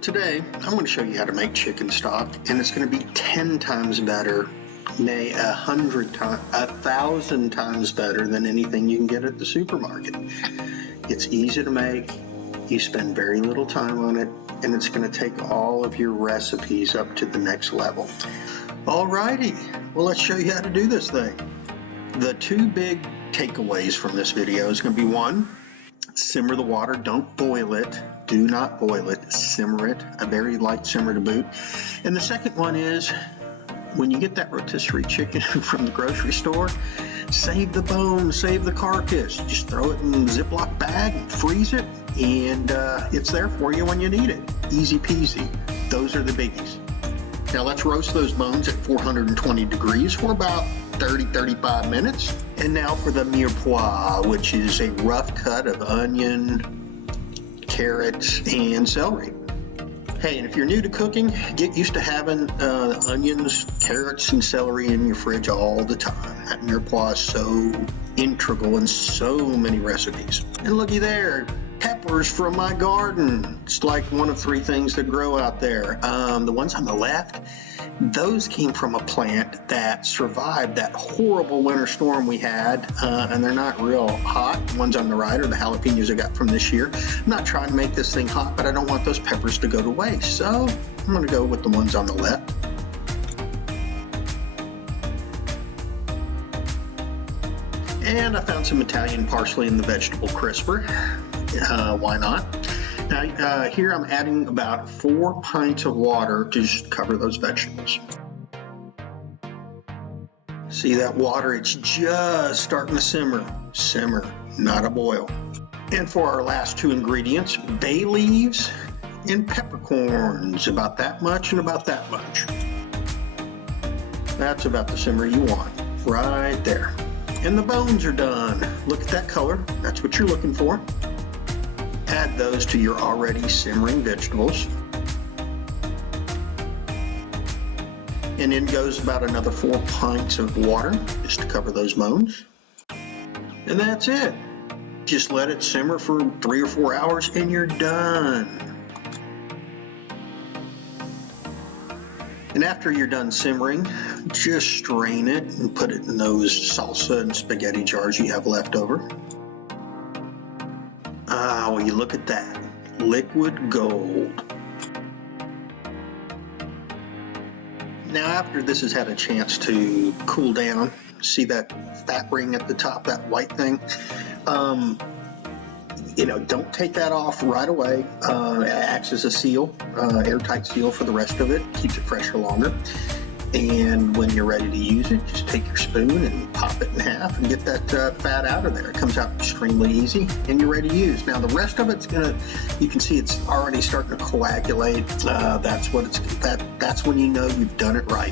Today, I'm going to show you how to make chicken stock, and it's going to be 10 times better, nay, 1,000 times better than anything you can get at the supermarket. It's easy to make, you spend very little time on it, and it's going to take all of your recipes up to the next level. Alrighty, well, let's show you how to do this thing. The two big takeaways from this video is going to be one, simmer the water, don't boil it. Do not boil it, simmer it, a very light simmer to boot. And the second one is, when you get that rotisserie chicken from the grocery store, save the bone, save the carcass. Just throw it in a Ziploc bag and freeze it, and it's there for you when you need it. Easy peasy. Those are the biggies. Now let's roast those bones at 420 degrees for about 30-35 minutes. And now for the mirepoix, which is a rough cut of onion, carrots, and celery. Hey, and if you're new to cooking, get used to having onions, carrots, and celery in your fridge all the time. That mirepoix is so integral in so many recipes. And looky there, peppers from my garden. It's like one of three things that grow out there. The ones on the left, those came from a plant that survived that horrible winter storm we had, and they're not real hot. The ones on the right are the jalapenos I got from this year. I'm not trying to make this thing hot, but I don't want those peppers to go to waste, so I'm going to go with the ones on the left. And I found some Italian parsley in the vegetable crisper. Why not? Now here I'm adding about 4 pints of water to just cover those vegetables. See that water? It's just starting to simmer. Simmer, not a boil. And for our last two ingredients, bay leaves and peppercorns. About that much and about that much. That's about the simmer you want. Right there. And the bones are done. Look at that color. That's what you're looking for. Add those to your already simmering vegetables. And in goes about another 4 pints of water just to cover those bones. And that's it. Just let it simmer for 3 or 4 hours and you're done. And after you're done simmering, just strain it and put it in those salsa and spaghetti jars you have left over. Ah, well, you look at that. Liquid gold. Now, after this has had a chance to cool down, see that fat ring at the top, that white thing? Don't take that off right away. It acts as a seal, airtight seal for the rest of it. Keeps it fresher longer. And when you're ready to use it, just take your spoon and pop it in half and get that fat out of there. It comes out extremely easy and you're ready to use. Now the rest of it's you can see it's already starting to coagulate. That's when you know you've done it right,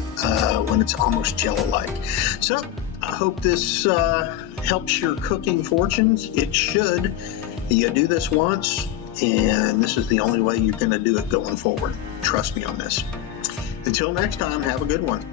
when it's almost jello-like. So I hope this helps your cooking fortunes. It should. You do this once and this is the only way you're going to do it going forward. Trust me on this. Until next time, have a good one.